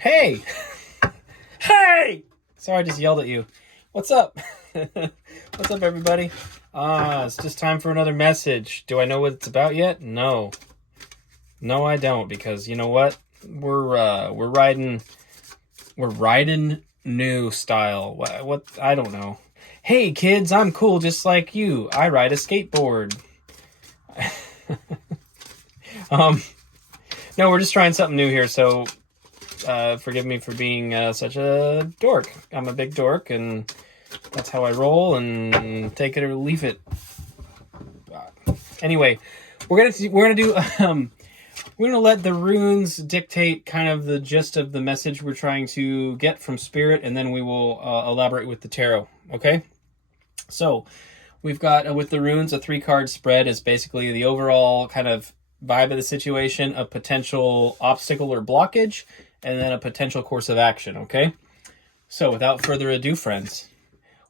Hey! Hey! Sorry, I just yelled at you. What's up? What's up, everybody? It's just time for another message. Do I know what it's about yet? No. No, I don't, because you know what? We're riding new style. What? I don't know. Hey, kids, I'm cool just like you. I ride a skateboard. No, we're just trying something new here, so forgive me for being such a dork. I'm a big dork, and that's how I roll, and take it or leave it. Anyway, we're gonna let the runes dictate kind of the gist of the message we're trying to get from Spirit, and then we will elaborate with the tarot. Okay, so we've got with the runes a 3-card spread is basically the overall kind of vibe of the situation, a potential obstacle or blockage, and then a potential course of action. Okay, so without further ado, friends,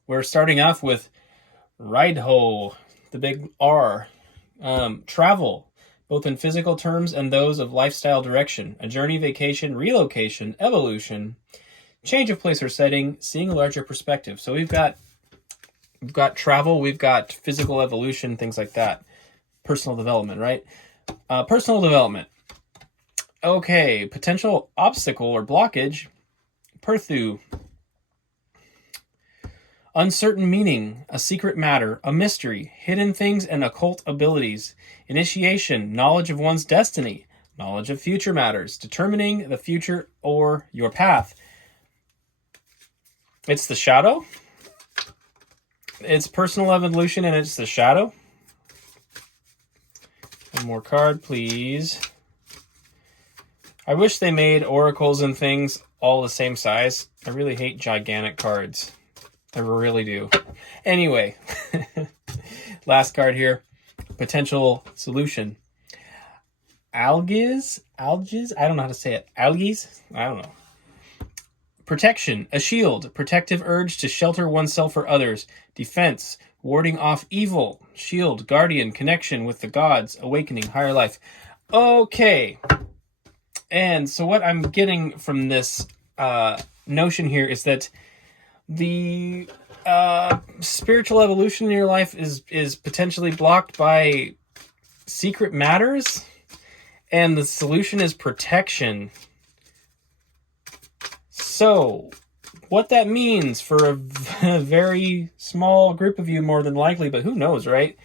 we're starting off with Rideho, the big R. Travel, both in physical terms and those of lifestyle direction, a journey, vacation, relocation, evolution, change of place or setting, seeing a larger perspective. So we've got travel, we've got physical evolution, things like that. Personal development, right? Personal development. Okay, potential obstacle or blockage, Perthu. Uncertain meaning, a secret matter, a mystery, hidden things and occult abilities, initiation, knowledge of one's destiny, knowledge of future matters, determining the future or your path. It's the shadow. It's personal evolution and it's the shadow. One more card, please. I wish they made oracles and things all the same size. I really hate gigantic cards. I really do. Anyway, last card here. Potential solution. Algiz? I don't know how to say it. Algiz? I don't know. Protection. A shield. Protective urge to shelter oneself or others. Defense. Warding off evil. Shield. Guardian. Connection with the gods. Awakening. Higher life. Okay. And so what I'm getting from this notion here is that the spiritual evolution in your life is potentially blocked by secret matters, and the solution is protection. So what that means for a very small group of you, more than likely, but who knows, right?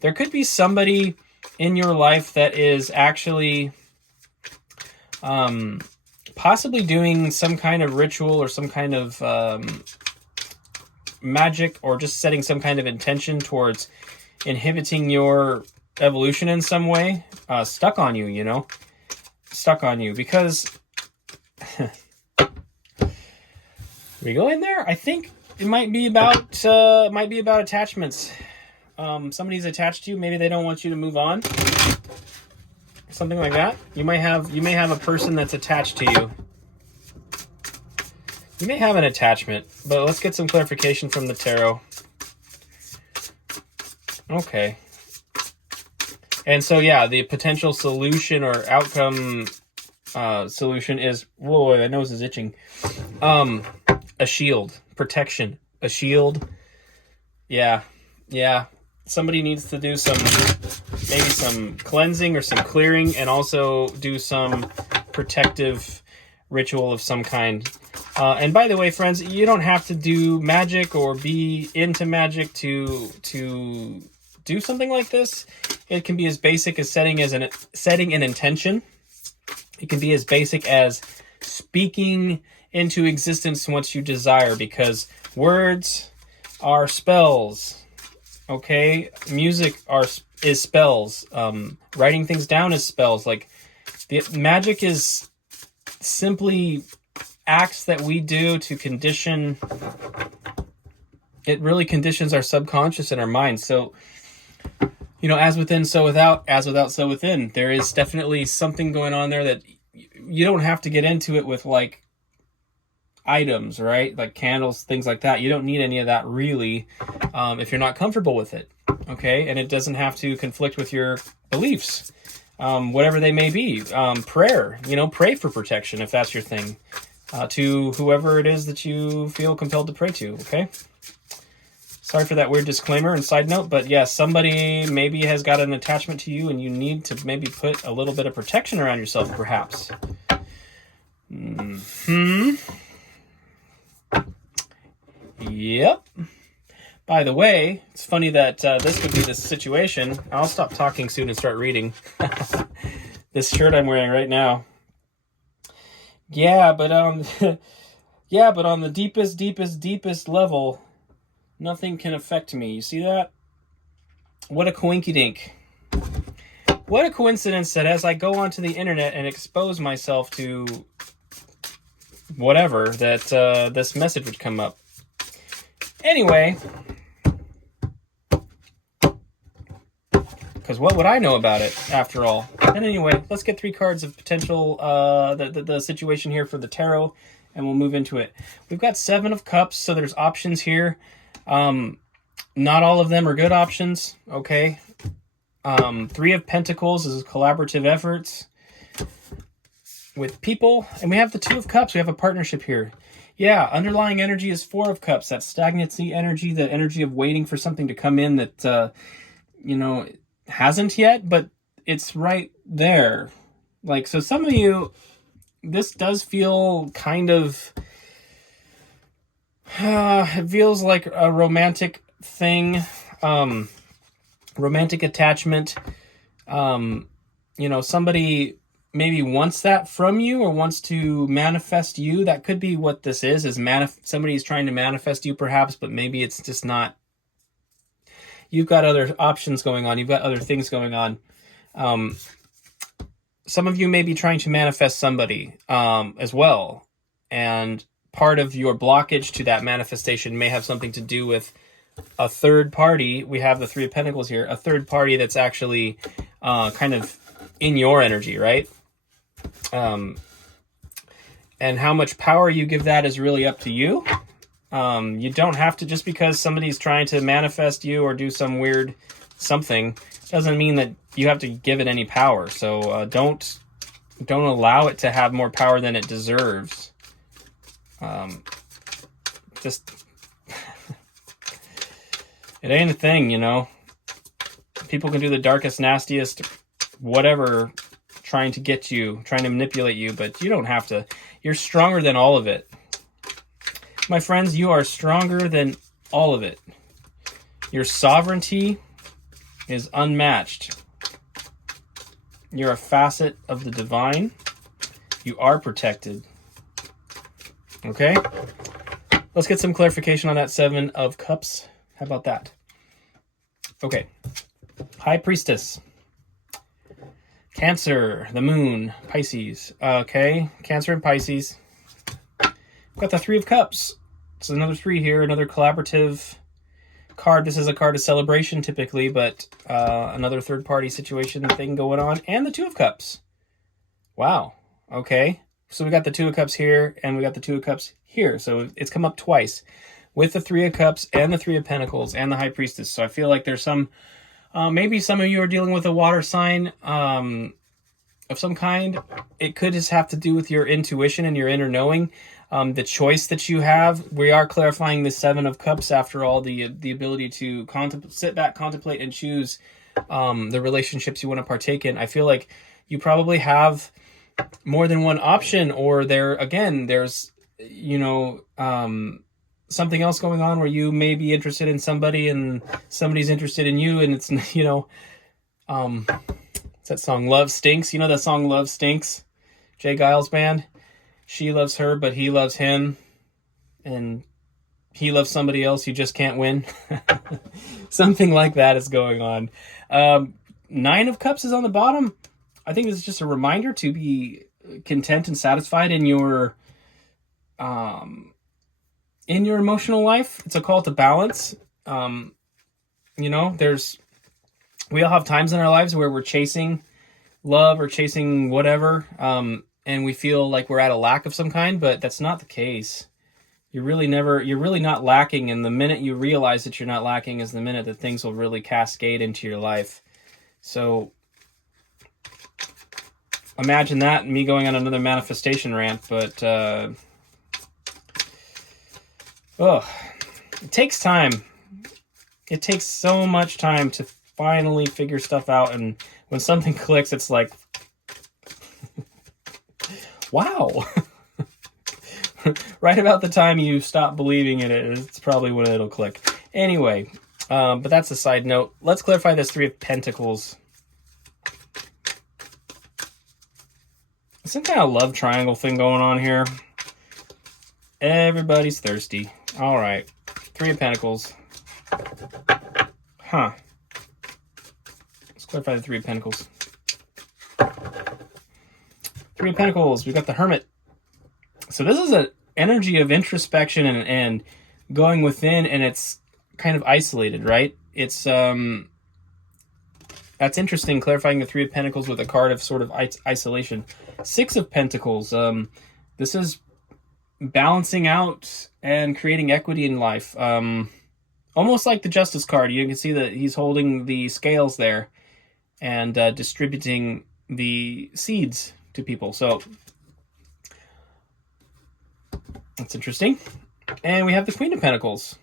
There could be somebody in your life that is actually possibly doing some kind of ritual or some kind of magic, or just setting some kind of intention towards inhibiting your evolution in some way, stuck on you, because we go in there. I think it might be about attachments. Somebody's attached to you. Maybe they don't want you to move on. Something like that. You may have a person that's attached to you. You may have an attachment, but let's get some clarification from the tarot. Okay. And so, yeah, the potential solution or outcome solution is... Whoa, my nose is itching. A shield. Protection. A shield. Yeah. Somebody needs to do maybe some cleansing or some clearing, and also do some protective ritual of some kind. And by the way, friends, you don't have to do magic or be into magic to do something like this. It can be as basic as setting an intention. It can be as basic as speaking into existence what you desire, because words are spells. Okay, music is spells. Writing things down is spells. Like, the magic is simply acts that we do to condition. It really conditions our subconscious and our mind. So, as within, so without, as without, so within. There is definitely something going on there that you don't have to get into it with, like, items, right? Like candles, things like that. You don't need any of that, really, if you're not comfortable with it. Okay, and it doesn't have to conflict with your beliefs. whatever they may be. Prayer, pray for protection if that's your thing, to whoever it is that you feel compelled to pray to, okay? Sorry for that weird disclaimer and side note, but yeah, somebody maybe has got an attachment to you and you need to maybe put a little bit of protection around yourself, perhaps. Yep. By the way, it's funny that this would be the situation. I'll stop talking soon and start reading. This shirt I'm wearing right now. Yeah, but on the deepest level, nothing can affect me. You see that? What a coinkydink. What a coincidence that as I go onto the internet and expose myself to whatever, that this message would come up. Anyway, because what would I know about it, after all? And anyway, let's get 3 cards of potential, the situation here for the tarot, and we'll move into it. We've got 7 of Cups, so there's options here. Not all of them are good options, okay? 3 of Pentacles is collaborative efforts with people. And we have the 2 of Cups. We have a partnership here. Yeah, underlying energy is 4 of Cups. That stagnancy energy, the energy of waiting for something to come in that, hasn't yet, but it's right there. Like, so some of you, this does feel kind of, it feels like a romantic thing, romantic attachment. Somebody maybe wants that from you or wants to manifest you. That could be what this is somebody's trying to manifest you perhaps, but maybe it's just not. You've got other options going on. You've got other things going on. Some of you may be trying to manifest somebody as well. And part of your blockage to that manifestation may have something to do with a third party. We have the 3 of Pentacles here. A third party that's actually kind of in your energy, right? And how much power you give that is really up to you. You don't have to, just because somebody's trying to manifest you or do some weird something, doesn't mean that you have to give it any power. So don't allow it to have more power than it deserves. Just it ain't a thing, People can do the darkest, nastiest, whatever, trying to get you, trying to manipulate you, but you don't have to. You're stronger than all of it. My friends, you are stronger than all of it. Your sovereignty is unmatched. You're a facet of the divine. You are protected. Okay? Let's get some clarification on that 7 of Cups. How about that? Okay. High Priestess. Cancer, the Moon, Pisces. Okay, Cancer and Pisces. We've got the 3 of Cups. It's another 3 here, another collaborative card. This is a card of celebration typically, but another third-party situation thing going on. And the 2 of Cups. Wow. Okay. So we got the 2 of Cups here, and we got the 2 of Cups here. So it's come up twice with the 3 of Cups and the 3 of Pentacles and the High Priestess. So I feel like there's some, maybe some of you are dealing with a water sign of some kind. It could just have to do with your intuition and your inner knowing. The choice that you have. We are clarifying the 7 of Cups, after all, the ability to sit back, contemplate, and choose the relationships you want to partake in. I feel like you probably have more than one option, or there's something else going on where you may be interested in somebody and somebody's interested in you, and it's it's that song Love Stinks. You know that song Love Stinks? Jay Giles Band. She loves her, but he loves him, and he loves somebody else. You just can't win. Something like that is going on. 9 of Cups is on the bottom. I think this is just a reminder to be content and satisfied in your emotional life. It's a call to balance. We all have times in our lives where we're chasing love or chasing whatever, and we feel like we're at a lack of some kind, but that's not the case. You're really not lacking, and the minute you realize that you're not lacking is the minute that things will really cascade into your life. So imagine that, me going on another manifestation rant, but it takes time. It takes so much time to finally figure stuff out, and when something clicks, it's like, wow. Right about the time you stop believing in it, it's probably when it'll click. Anyway, but that's a side note. Let's clarify this Three of Pentacles. Some kind of love triangle thing going on here. Everybody's thirsty. All right. Three of Pentacles. Huh. Let's clarify the Three of Pentacles. Three of Pentacles. We've got the Hermit. So this is an energy of introspection and going within, and it's kind of isolated, right? It's that's interesting, clarifying the Three of Pentacles with a card of sort of isolation. Six of Pentacles. This is balancing out and creating equity in life. Almost like the Justice card. You can see that he's holding the scales there and distributing the seeds to people. So that's interesting. And we have the Queen of Pentacles.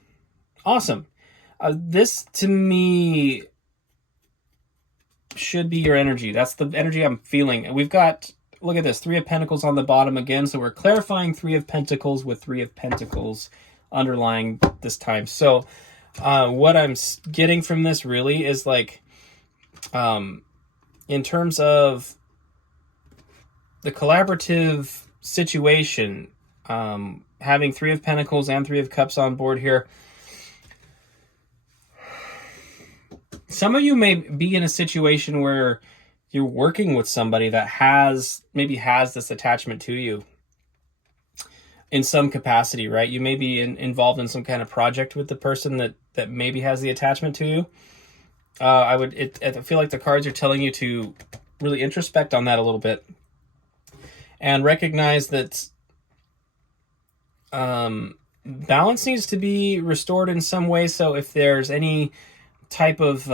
Awesome. This, to me, should be your energy. That's the energy I'm feeling. We've got, look at this, Three of Pentacles on the bottom again. So we're clarifying Three of Pentacles with Three of Pentacles underlying this time. So what I'm getting from this really is like, in terms of the collaborative situation, having Three of Pentacles and Three of Cups on board here, some of you may be in a situation where you're working with somebody that maybe has this attachment to you in some capacity, right? You may be involved in some kind of project with the person that maybe has the attachment to you. I feel like the cards are telling you to really introspect on that a little bit and recognize that balance needs to be restored in some way. So if there's any type of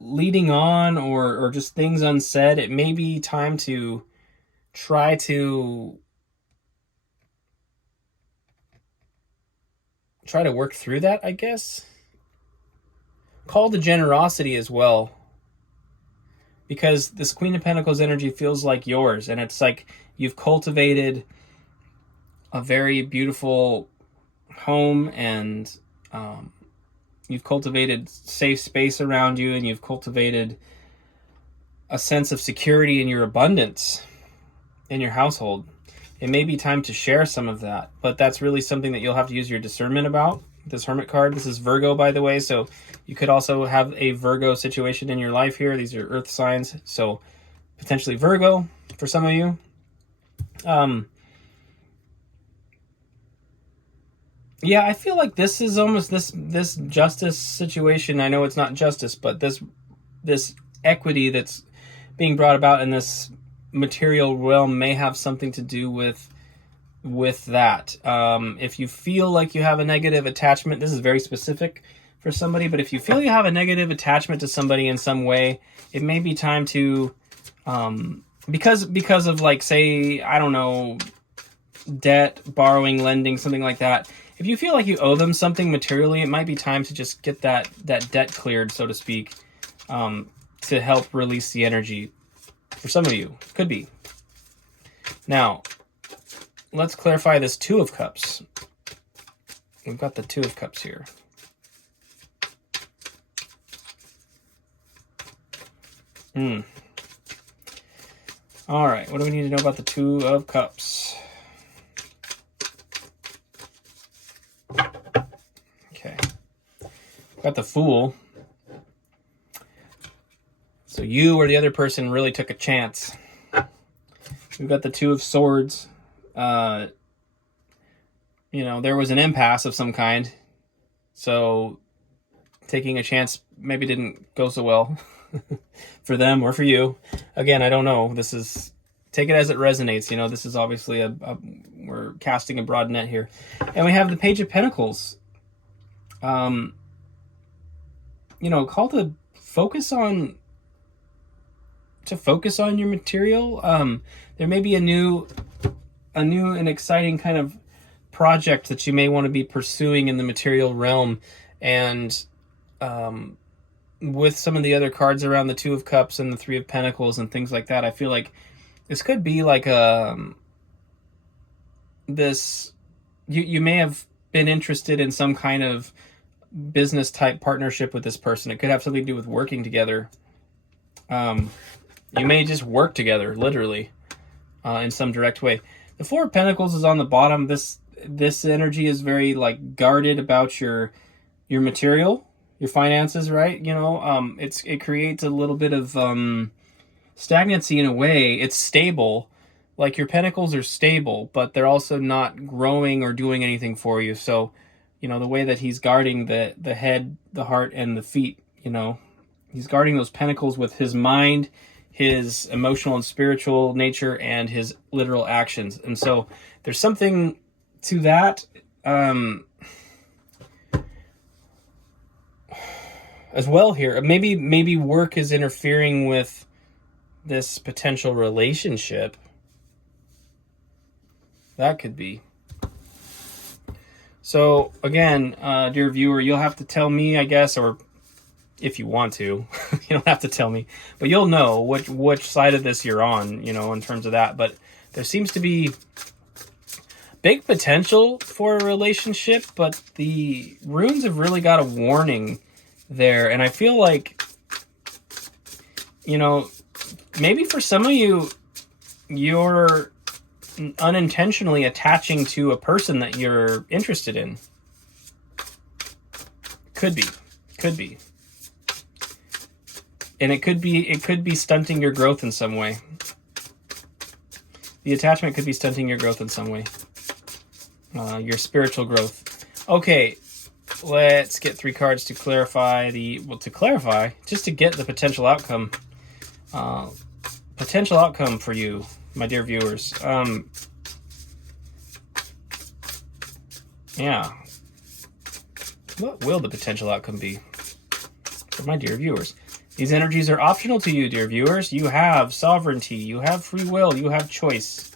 leading on or just things unsaid, it may be time to try to work through that, I guess. Call to generosity as well, because this Queen of Pentacles energy feels like yours, and it's like you've cultivated a very beautiful home, and you've cultivated safe space around you, and you've cultivated a sense of security in your abundance in your household. It may be time to share some of that, but that's really something that you'll have to use your discernment about. This Hermit card, this is Virgo, by the way, so you could also have a Virgo situation in your life here. These are earth signs, so potentially Virgo for some of you. Yeah, I feel like this is almost this justice situation. I know it's not justice, but this equity that's being brought about in this material realm may have something to do with that. If you feel like you have a negative attachment, this is very specific for somebody, but if you feel you have a negative attachment to somebody in some way, it may be time to, because of, like, say, I don't know, debt, borrowing, lending, something like that. If you feel like you owe them something materially, it might be time to just get that debt cleared, so to speak, to help release the energy. For some of you, could be. Now, let's clarify this Two of Cups. We've got the Two of Cups here. All right, what do we need to know about the Two of Cups? Okay. Got the Fool. So you or the other person really took a chance. We've got the Two of Swords. There was an impasse of some kind. So taking a chance maybe didn't go so well for them or for you. Again, I don't know. Take it as it resonates. This is obviously we're casting a broad net here. And we have the Page of Pentacles. Call to focus on to focus on your material. There may be a new and exciting kind of project that you may want to be pursuing in the material realm. And with some of the other cards around the Two of Cups and the Three of Pentacles and things like that, I feel like this could be like you may have been interested in some kind of business type partnership with this person. It could have something to do with working together. You may just work together, literally, in some direct way. The Four of Pentacles is on the bottom. This energy is very like guarded about your material, your finances, right? You know, it creates a little bit of stagnancy in a way. It's stable. Like your pentacles are stable, but they're also not growing or doing anything for you. So, you know, the way that he's guarding the head, the heart, and the feet, you know, he's guarding those pentacles with his mind, his emotional and spiritual nature, and his literal actions. And so there's something to that as well here. Maybe work is interfering with this potential relationship. That could be. So again, dear viewer, you'll have to tell me, I guess, or if you want to, you don't have to tell me, but you'll know which side of this you're on, you know, in terms of that. But there seems to be big potential for a relationship, but the runes have really got a warning there. And I feel like, you know, maybe for some of you, you're unintentionally attaching to a person that you're interested in. Could be. And it could be stunting your growth in some way. The attachment could be stunting your growth in some way. Your spiritual growth. Okay, let's get 3 cards to clarify just to get the potential outcome. Potential outcome for you, my dear viewers. Yeah. What will the potential outcome be for my dear viewers? These energies are optional to you, dear viewers. You have sovereignty, you have free will, you have choice.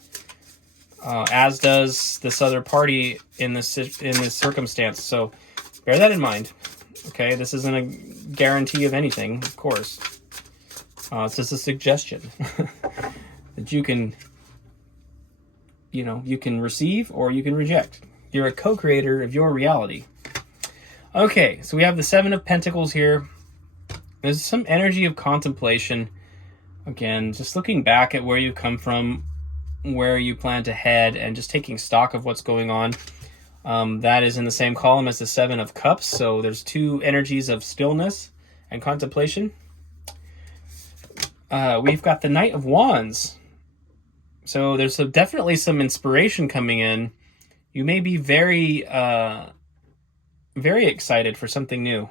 As does this other party in this circumstance. So bear that in mind. Okay, this isn't a guarantee of anything, of course. It's just a suggestion that you can, you can receive or you can reject. You're a co-creator of your reality. Okay, so we have the Seven of Pentacles here. There's some energy of contemplation. Again, just looking back at where you've come from, where you plan to head, and just taking stock of what's going on. That is in the same column as the Seven of Cups. So there's 2 energies of stillness and contemplation. We've got the Knight of Wands. So there's definitely some inspiration coming in. You may be very, very excited for something new.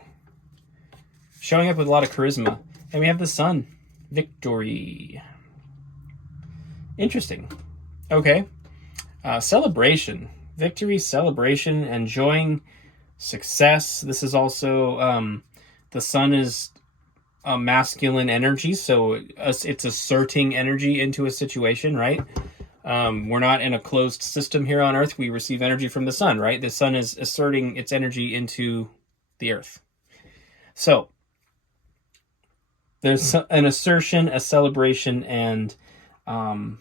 Showing up with a lot of charisma. And we have the Sun. Victory. Interesting. Okay. Celebration. Victory, celebration, enjoying success. This is also, the Sun is a masculine energy, so it's asserting energy into a situation, right? We're not in a closed system here on Earth. We receive energy from the Sun, right? The Sun is asserting its energy into the Earth. So there's an assertion, a celebration, and a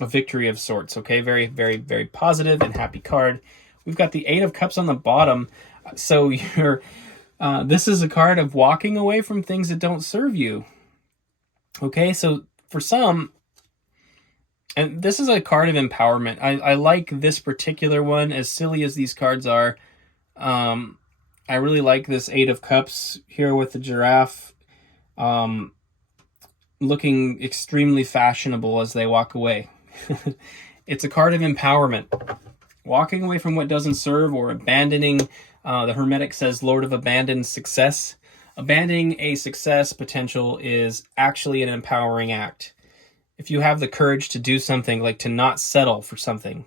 victory of sorts. Okay, very, very, very positive and happy card. We've got the Eight of Cups on the bottom. So this is a card of walking away from things that don't serve you. Okay, so for some, and this is a card of empowerment. I like this particular one, as silly as these cards are. I really like this Eight of Cups here with the giraffe. Looking extremely fashionable as they walk away. It's a card of empowerment. Walking away from what doesn't serve, or abandoning. The Hermetic says Lord of Abandoned Success. Abandoning a success potential is actually an empowering act. If you have the courage to do something, like to not settle for something,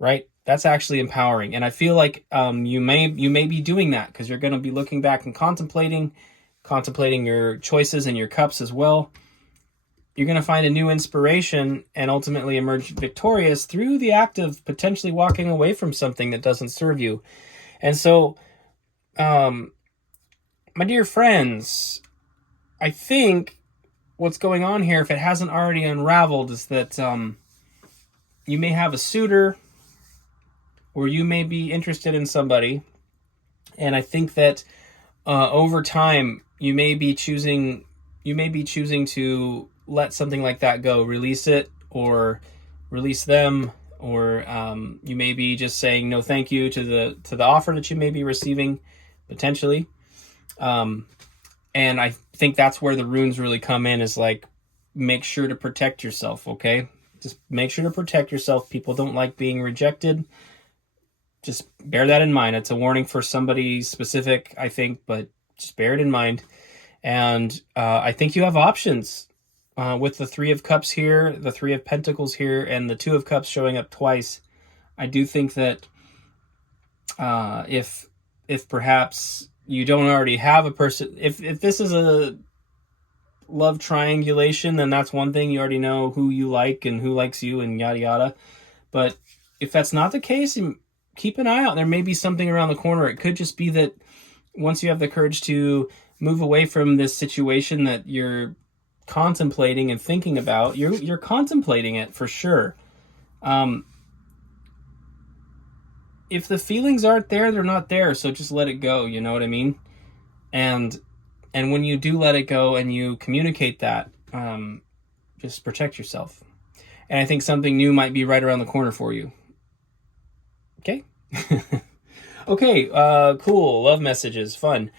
right? That's actually empowering. And I feel like you may be doing that, because you're going to be looking back and contemplating your choices and your cups as well. you're going to find a new inspiration and ultimately emerge victorious through the act of potentially walking away from something that doesn't serve you. And so, my dear friends, I think what's going on here, if it hasn't already unraveled, is that you may have a suitor, or you may be interested in somebody, and I think that over time you may be choosing to let something like that go, release it, or release them, or you may be just saying no thank you to the offer that you may be receiving potentially. And I think that's where the runes really come in, is like, make sure to protect yourself, okay? Just make sure to protect yourself. People don't like being rejected. Just bear that in mind. It's a warning for somebody specific, I think, but just bear it in mind. And I think you have options with the Three of Cups here, the Three of Pentacles here, and the Two of Cups showing up twice. I do think that if perhaps you don't already have a person, if this is a love triangulation, then that's one thing. You already know who you like and who likes you and yada yada. But if that's not the case, keep an eye out. There may be something around the corner. It could just be that once you have the courage to move away from this situation that you're contemplating and thinking about, you're contemplating it for sure. If the feelings aren't there, they're not there. So just let it go. You know what I mean? And when you do let it go and you communicate that, just protect yourself. And I think something new might be right around the corner for you. Okay? Okay, cool. Love messages. Fun.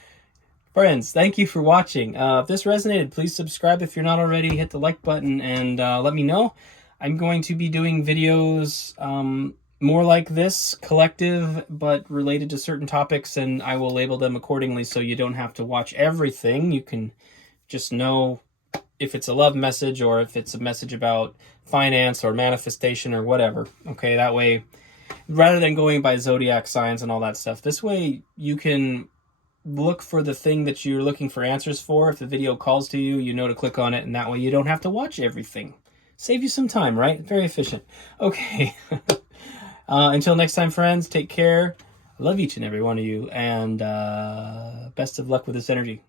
Friends, thank you for watching. If this resonated, please subscribe if you're not already. Hit the like button and let me know. I'm going to be doing videos more like this, collective, but related to certain topics, and I will label them accordingly so you don't have to watch everything. You can just know if it's a love message or if it's a message about finance or manifestation or whatever. Okay, that way, rather than going by zodiac signs and all that stuff, this way you can look for the thing that you're looking for answers for. If the video calls to you, you know to click on it, and that way you don't have to watch everything. Save you some time, right? Very efficient. Okay. Until next time, friends, take care. I love each and every one of you, and best of luck with this energy.